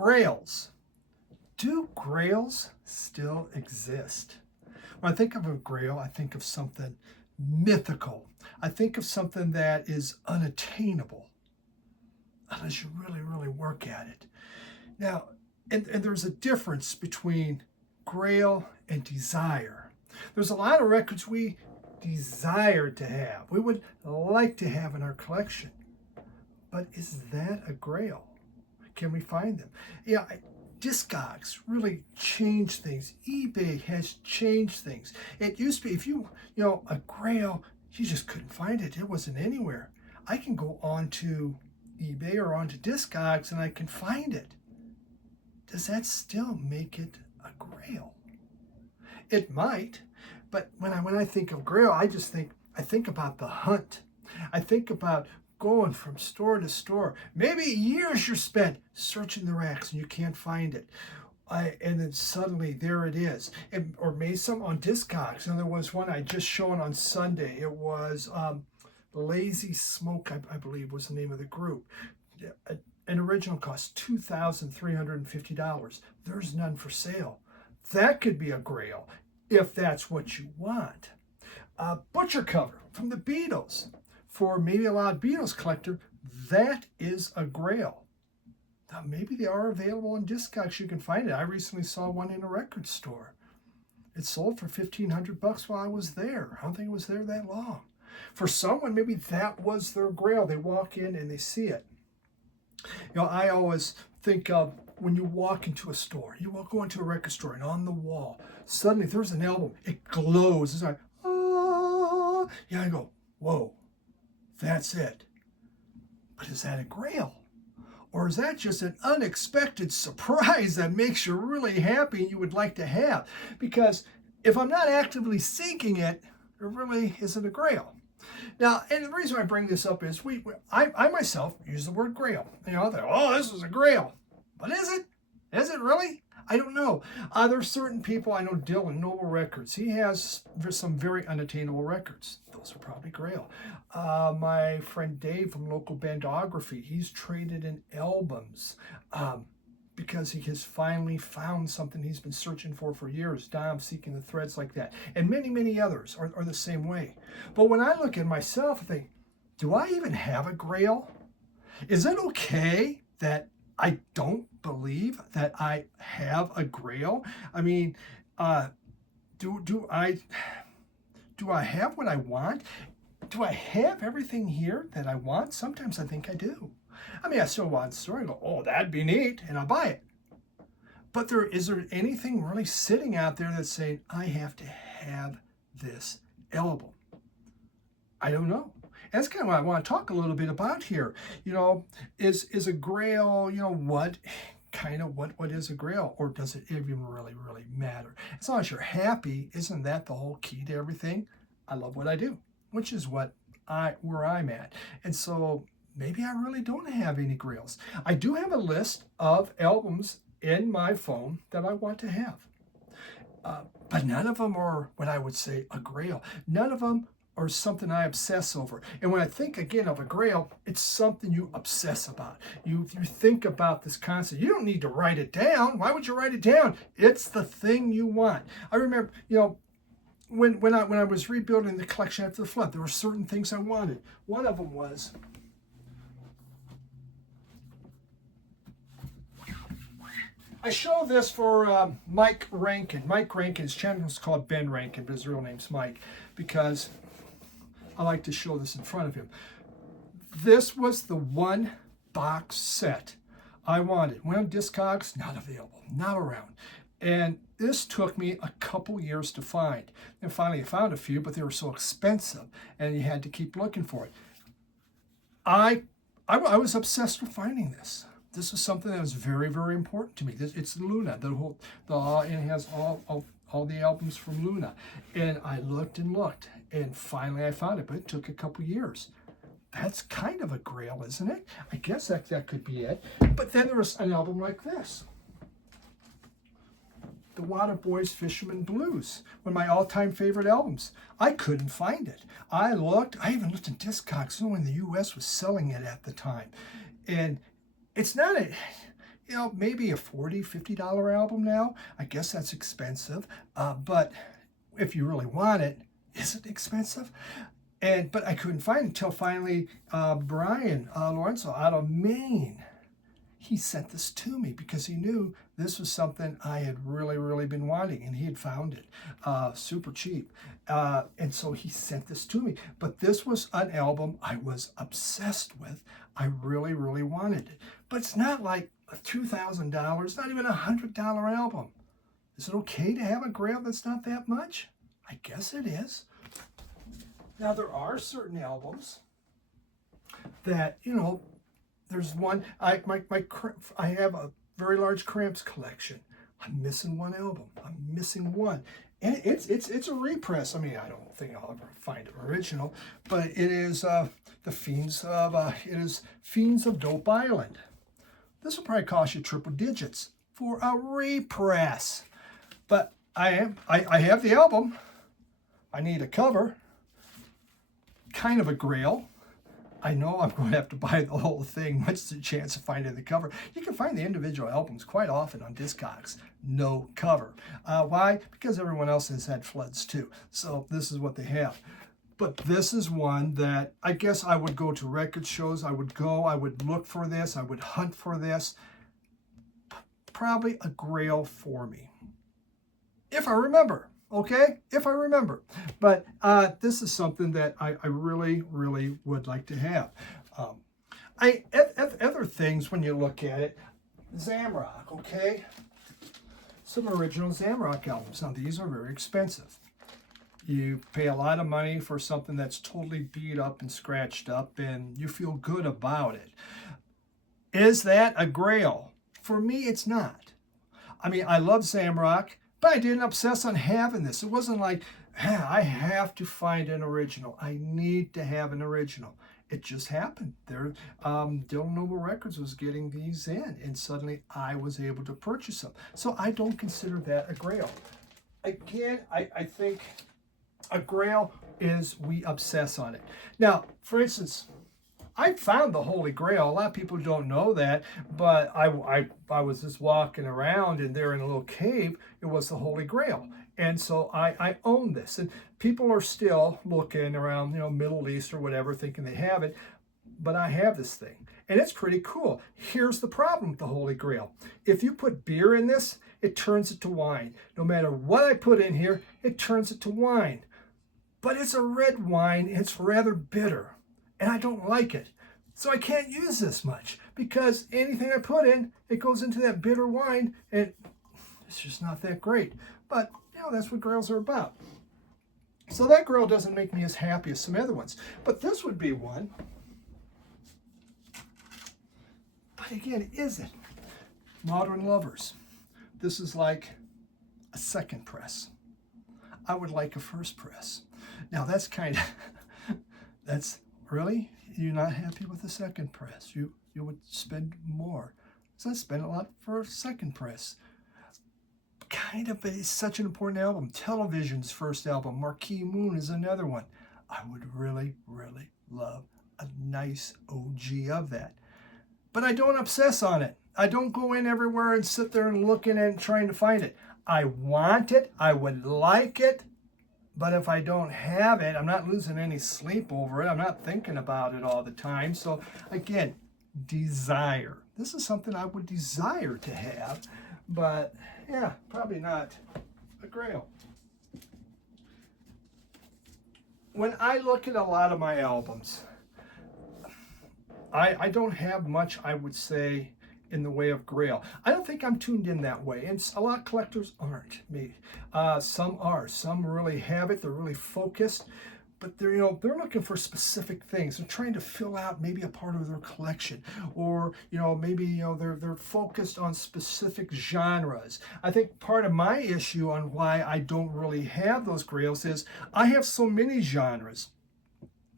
Grails. Do Grails still exist? When I think of a Grail, I think of something mythical. I think of something that is unattainable unless you really, really work at it. Now, and there's a difference between Grail and desire. There's a lot of records we desire to have, we would like to have in our collection. But is that a Grail? Can we find them? Yeah, Discogs really changed things. eBay has changed things. It used to be, if a Grail, you just couldn't find it. It wasn't anywhere. I can go onto eBay or onto Discogs and I can find it. Does that still make it a Grail? It might, but when I think of Grail, I think about the hunt. I think about going from store to store. Maybe years you're spent searching the racks and you can't find it. And then suddenly there it is. Or maybe some on Discogs. And there was one I just shown on Sunday. It was Lazy Smoke, I believe was the name of the group. An original cost $2,350. There's none for sale. That could be a Grail if that's what you want. Butcher cover from the Beatles. For maybe a loud Beatles collector, that is a Grail. Now, maybe they are available on Discogs. You can find it. I recently saw one in a record store. It sold for $1,500 while I was there. I don't think it was there that long. For someone, maybe that was their Grail. They walk in and they see it. I always think of when you walk into a store, you will go into a record store, and on the wall, suddenly there's an album. It glows. It's like, ah. Yeah, I go, whoa. That's it. But is that a Grail? Or is that just an unexpected surprise that makes you really happy and you would like to have? Because if I'm not actively seeking it, it really isn't a Grail. Now, and the reason I bring this up is I myself use the word Grail. This is a Grail. But is it? Is it really? I don't know. There's certain people, I know Dylan, Noble Records. He has some very unattainable records. Those are probably Grail. My friend Dave from Local Bandography, he's traded in albums because he has finally found something he's been searching for years. Dom Seeking the Threads, like that. And many, many others are the same way. But when I look at myself, I think, do I even have a Grail? Is it okay that I don't believe that I have a Grail? I mean, do I have what I want? Do I have everything here that I want? Sometimes I think I do. I mean, I still want a story and go, oh, that'd be neat, and I'll buy it. But is there anything really sitting out there that's saying, I have to have this album? I don't know. And that's kind of what I want to talk a little bit about here. Is a Grail, what is a Grail? Or does it even really, really matter? As long as you're happy, isn't that the whole key to everything? I love what I do, which is where I'm at. And so maybe I really don't have any Grails. I do have a list of albums in my phone that I want to have. But none of them are what I would say a Grail. None of them are something I obsess over. And when I think again of a Grail, it's something you obsess about. You think about this concept. You don't need to write it down. Why would you write it down? It's the thing you want. I remember, when I was rebuilding the collection after the flood, there were certain things I wanted. One of them was I show this for Mike Rankin. Mike Rankin, his channel is called Ben Rankin, but his real name's Mike, because I like to show this in front of him. This was the one box set I wanted. Went on Discogs, not available, not around. And this took me a couple years to find. And finally I found a few, but they were so expensive and you had to keep looking for it. I was obsessed with finding this. This was something that was very, very important to me. It's Luna. It has all the albums from Luna. And I looked and looked, and finally I found it, but it took a couple years. That's kind of a Grail, isn't it? I guess that could be it. But then there was an album like this. The Waterboys Fisherman Blues, one of my all-time favorite albums. I couldn't find it. I even looked in Discogs, knowing the U.S. was selling it at the time. And it's not maybe a $40, $50 album now. I guess that's expensive. But if you really want it, is it expensive? But I couldn't find it until finally Brian Lorenzo out of Maine, he sent this to me because he knew this was something I had really, really been wanting, and he had found it super cheap. And so he sent this to me. But this was an album I was obsessed with. I really, really wanted it. But it's not like $2,000, not even a $100 album. Is it okay to have a Grail that's not that much? I guess it is. Now, there are certain albums that, there's one, I have a very large Cramps collection. I'm missing one album. I'm missing one. And it's a repress. I mean, I don't think I'll ever find an original, but it is Fiends of Dope Island. This will probably cost you triple digits for a repress. But I have the album. I need a cover. Kind of a Grail. I know I'm going to have to buy the whole thing. What's the chance of finding the cover? You can find the individual albums quite often on Discogs. No cover. Why? Because everyone else has had floods too. So this is what they have. But this is one that I guess I would go to record shows. I would look for this. I would hunt for this. Probably a Grail for me. If I remember. Okay, if I remember. But this is something that I really, really would like to have. Other things, when you look at it, Zamrock, okay? Some original Zamrock albums. Now, these are very expensive. You pay a lot of money for something that's totally beat up and scratched up, and you feel good about it. Is that a Grail? For me, it's not. I mean, I love Zamrock, but I didn't obsess on having this. It wasn't like, I have to find an original. I need to have an original. It just happened. Dylan Noble Records was getting these in, and suddenly I was able to purchase them. So I don't consider that a Grail. Again, I think a Grail is we obsess on it. Now, for instance, I found the Holy Grail. A lot of people don't know that, but I was just walking around, and there in a little cave, it was the Holy Grail. And so I own this. And people are still looking around, Middle East or whatever, thinking they have it. But I have this thing. And it's pretty cool. Here's the problem with the Holy Grail. If you put beer in this, it turns it to wine. No matter what I put in here, it turns it to wine. But it's a red wine. It's rather bitter. And I don't like it. So I can't use this much because anything I put in, it goes into that bitter wine, and it's just not that great. But, that's what Grails are about. So that Grail doesn't make me as happy as some other ones. But this would be one. But again, it isn't. Modern Lovers. This is like a second press. I would like a first press. Now that's really? You're not happy with the second press. You would spend more. So I spend a lot for a second press. But it's such an important album. Television's first album, Marquee Moon, is another one. I would really, really love a nice OG of that. But I don't obsess on it. I don't go in everywhere and sit there and looking at it and trying to find it. I want it. I would like it. But if I don't have it, I'm not losing any sleep over it. I'm not thinking about it all the time. So again, desire. This is something I would desire to have. But yeah, probably not a Grail. When I look at a lot of my albums, I don't have much, I would say, in the way of Grail. I don't think I'm tuned in that way, and a lot of collectors aren't. Me, some are. Some really have it. They're really focused, but they're looking for specific things. They're trying to fill out maybe a part of their collection, or maybe they're focused on specific genres. I think part of my issue on why I don't really have those Grails is I have so many genres.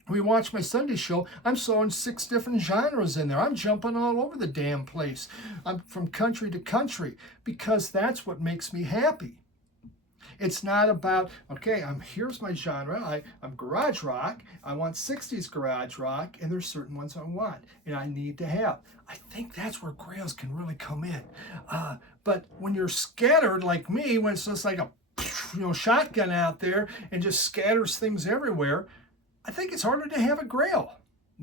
We watch my Sunday show, I'm sewing 6 different genres in there. I'm jumping all over the damn place. I'm from country to country because that's what makes me happy. It's not about, okay, here's my genre. I'm garage rock. I want 60s garage rock, and there's certain ones I want, and I need to have. I think that's where Grails can really come in. But when you're scattered like me, when it's just like a shotgun out there and just scatters things everywhere, I think it's harder to have a Grail.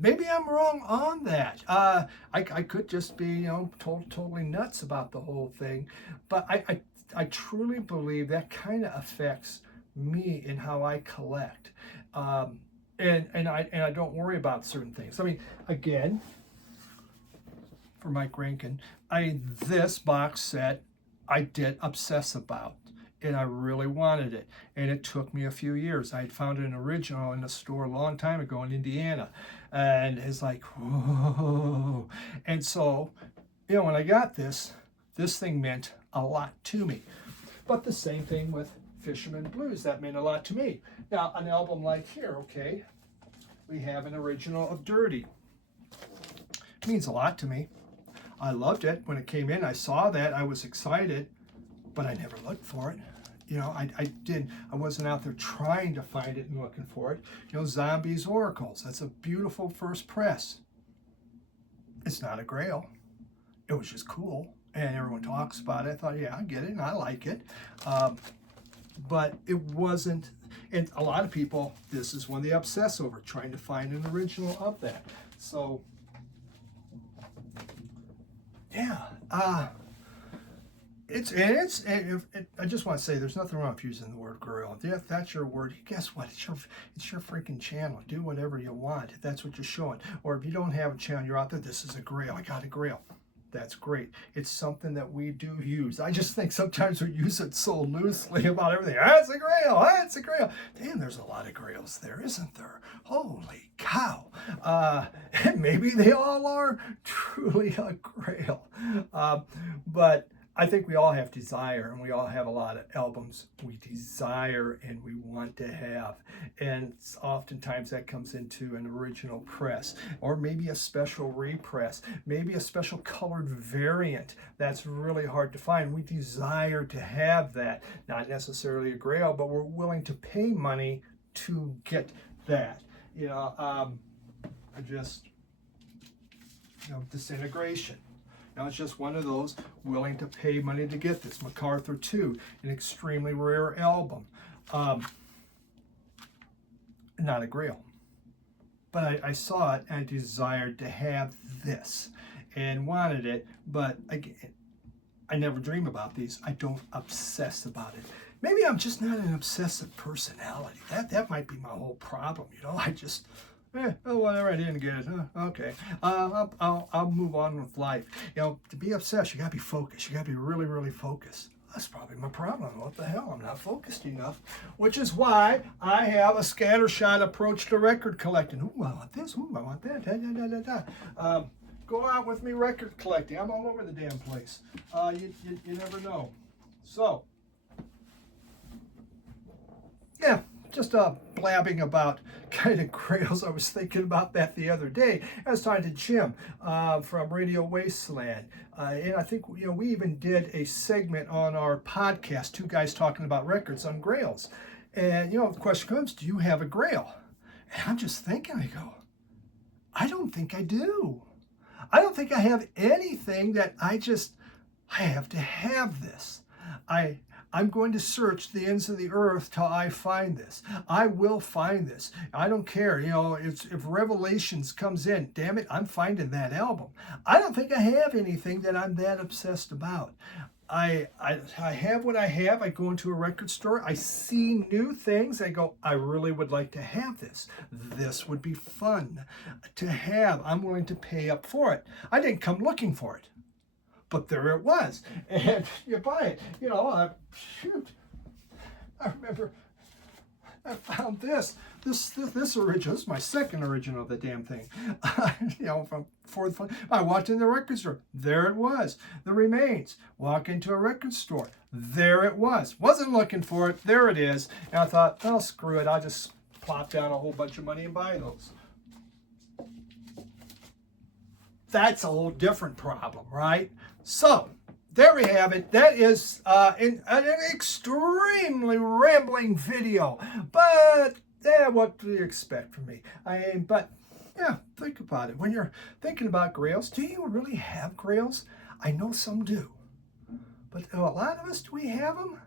Maybe I'm wrong on that. I could just be totally nuts about the whole thing, but I truly believe that kind of affects me in how I collect, and I don't worry about certain things. I mean, again, for Mike Rankin, this box set I did obsess about, and I really wanted it, and it took me a few years. I had found an original in a store a long time ago in Indiana, and it's like, whoa. And so, when I got this thing meant a lot to me. But the same thing with Fisherman Blues, that meant a lot to me. Now, an album like here, okay, we have an original of Dirty. It means a lot to me. I loved it when it came in. I saw that, I was excited, but I never looked for it. I wasn't out there trying to find it and looking for it. Zombies, Oracles, that's a beautiful first press. It's not a Grail. It was just cool, and everyone talks about it. I thought, yeah, I get it, and I like it. But it wasn't, and a lot of people, this is one they obsess over, trying to find an original of that. So, yeah. I just want to say there's nothing wrong with using the word Grail. If that's your word, guess what? It's your freaking channel. Do whatever you want if that's what you're showing. Or if you don't have a channel, you're out there, this is a Grail. I got a Grail. That's great. It's something that we do use. I just think sometimes we use it so loosely about everything. It's a Grail. It's a Grail. Damn, there's a lot of Grails there, isn't there? Holy cow. And maybe they all are truly a Grail. But I think we all have desire, and we all have a lot of albums we desire and we want to have. And oftentimes that comes into an original press, or maybe a special repress, maybe a special colored variant that's really hard to find. We desire to have that, not necessarily a Grail, but we're willing to pay money to get that. Disintegration. Now, it's just one of those willing to pay money to get this. MacArthur 2, an extremely rare album. Not a Grail. But I saw it and I desired to have this and wanted it. But again, I never dream about these. I don't obsess about it. Maybe I'm just not an obsessive personality. That might be my whole problem. I just... whatever, I didn't get it. Okay. I'll move on with life. To be obsessed, you gotta be focused. You gotta be really, really focused. That's probably my problem. What the hell? I'm not focused enough. Which is why I have a scattershot approach to record collecting. Ooh, I want this. Ooh, I want that. Go out with me record collecting. I'm all over the damn place. You never know. So, yeah. Just blabbing about kind of Grails. I was thinking about that the other day. I was talking to Jim from Radio Wasteland. And I think we even did a segment on our podcast, two guys talking about records on Grails. And the question comes, do you have a Grail? And I'm just thinking, I go, I don't think I do. I don't think I have anything that I have to have this. I'm going to search the ends of the earth till I find this. I will find this. I don't care. If Revelations comes in, damn it, I'm finding that album. I don't think I have anything that I'm that obsessed about. I have what I have. I go into a record store. I see new things. I go, I really would like to have this. This would be fun to have. I'm willing to pay up for it. I didn't come looking for it. But there it was, and you buy it. Shoot, I remember I found this original. This is my second original of the damn thing. From fourth. I walked in the record store. There it was. The Remains. Walk into a record store. There it was. Wasn't looking for it. There it is. And I thought, oh, screw it. I'll just plop down a whole bunch of money and buy those. That's a whole different problem, right? So, there we have it. That is an extremely rambling video, but what do you expect from me? But yeah, think about it. When you're thinking about Grails, do you really have Grails? I know some do, but a lot of us, do we have them?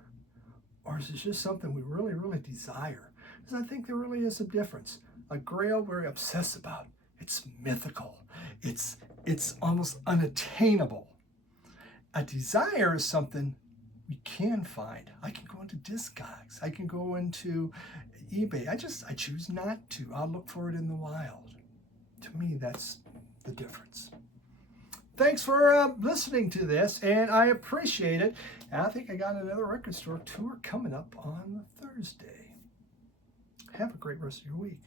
Or is it just something we really, really desire? Because I think there really is a difference. A Grail we're obsessed about. It's mythical. It's almost unattainable. A desire is something we can find. I can go into Discogs. I can go into eBay. I choose not to. I'll look for it in the wild. To me, that's the difference. Thanks for listening to this, and I appreciate it. And I think I got another record store tour coming up on Thursday. Have a great rest of your week.